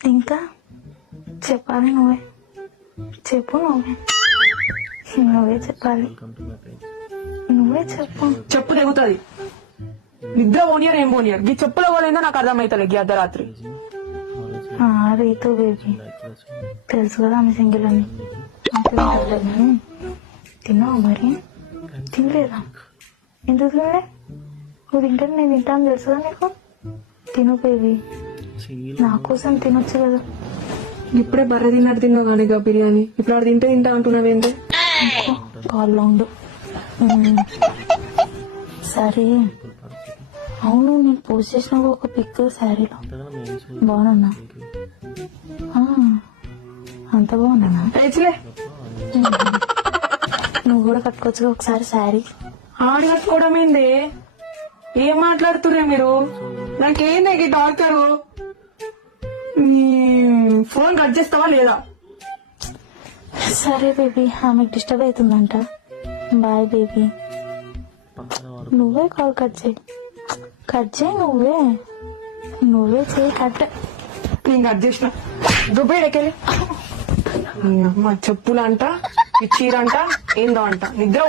ఇంకా చెప్పాలి నువ్వే, చెప్పు నువ్వే చెప్పాలి, నువ్వే చెప్పు. చెప్పు తెగుతుంది. నిద్ర పోనీయర్ ఏం పోనీయర్. ఈ చెప్పులో పోలేందో నాకు అర్థమవుతుంది. ఈ అర్ధరాత్రి రీతు బేబీ తెలుసు కదా ఆమె సింగిల్ అని. తిన్నావు మరి? తినలేదా? ఎందుకు తినలే? నువ్వు తింటే నేను తింటాను తెలుసు కదా నీకు. తిను బేబీ, నా కోసం తినొచ్చు కదా. ఇప్పుడే బర్రె తిన్నట్టు తిన్నావు కానీ బిర్యానీ. ఇప్పుడు ఆడు తింటా అంటున్నావేంటి? కాల్లో ఉండు. సరే అవును, నేను పోస్ట్ చేసిన ఒక పిక్ శారీలో బాగున్నా. అంత బాగున్నా? నువ్వు కూడా కట్టుకోవచ్చు ఒకసారి శారీ. ఆడి కట్టుకోవడం ఏంది? ఏం మాట్లాడుతుర్రే మీరు? నాకేంది డాక్టరు? ఫోన్ కట్ చేస్తావా లేదా? సరే బేబీ, ఆమెకు డిస్టర్బ్ అవుతుందంట. Bye baby. నువ్వే కాల్ కట్ చేయి నువ్వే చేయి కట్. నేను కట్ చేసిన. దుబ్బేడకెళ్ళి చెప్పులంట, ఈ చీరంట, ఏందో అంట. నిద్ర